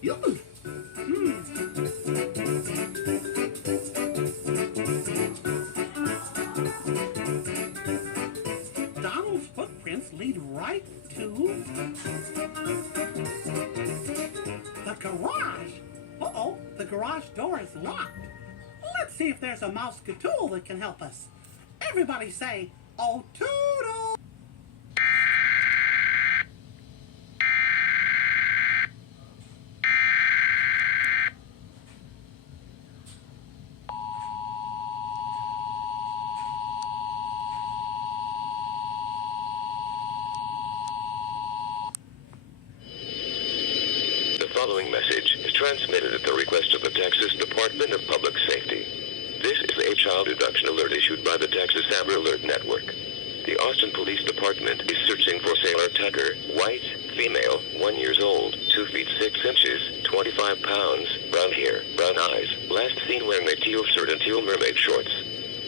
Donald's footprints lead right to the garage. Uh-oh, the garage door is locked. Let's see if there's a mouse tool that can help us. Everybody say, "Oh, toodle!" The following message is transmitted at the request of the Texas Department of Public Safety. This is a child abduction alert issued by the Texas Cyber Alert Network. The Austin Police Department is searching for Sailor Tucker, white, female, 1 year old, 2 feet 6 inches, 25 pounds, brown hair, brown eyes, last seen wearing a teal shirt and teal mermaid shorts.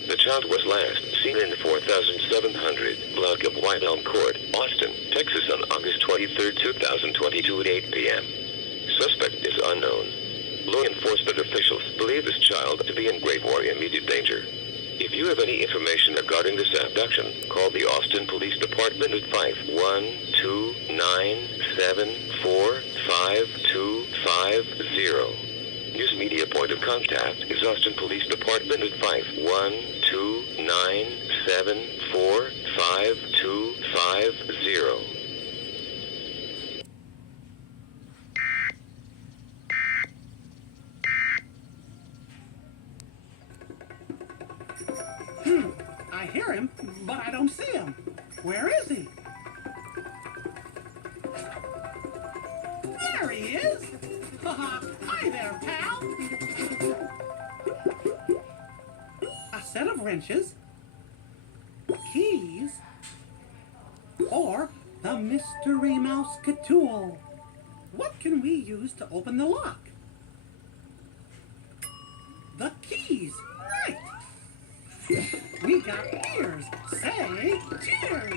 The child was last seen in 4700 block of White Elm Court, Austin, Texas on August 23, 2022 at 8 p.m. Suspect is unknown. Law enforcement officials believe this child to be in grave or immediate danger. If you have any information regarding this abduction, call the Austin Police Department at 512-974-5250. News media point of contact is Austin Police Department at 512-974-5250. I hear him, but I don't see him. Where is he? There he is! Hi there, pal! A set of wrenches, keys, or the mystery mouse tool. What can we use to open the lock? The keys, right! We got ears. Say cheers!